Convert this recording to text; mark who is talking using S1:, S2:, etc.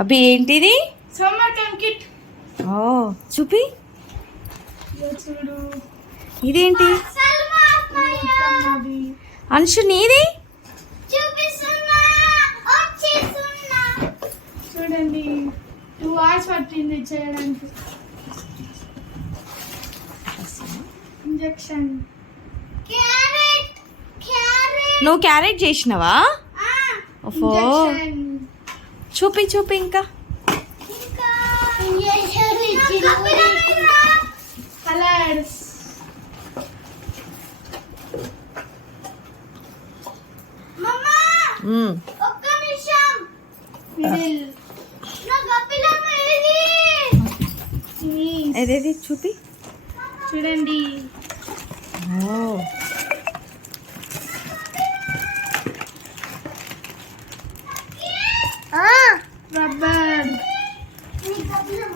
S1: అబ్బి ఏంటిది?
S2: కిట్
S1: ఓ చూపి. ఇదేంటి? అంశు నీది?
S2: చూడండి. టూ అవర్స్ పట్టింది చేయడానికి. ఇంజెక్షన్.
S1: నువ్వు క్యారెట్ చేసినావా?
S2: ఇంజెక్షన్.
S1: చూపి చూపి ఇంకా.
S2: కలర్స్
S1: మ్మ్.
S2: మిడిల్
S1: ఏదేది? చూపి.
S2: చూడండి.
S1: ఓ Come here,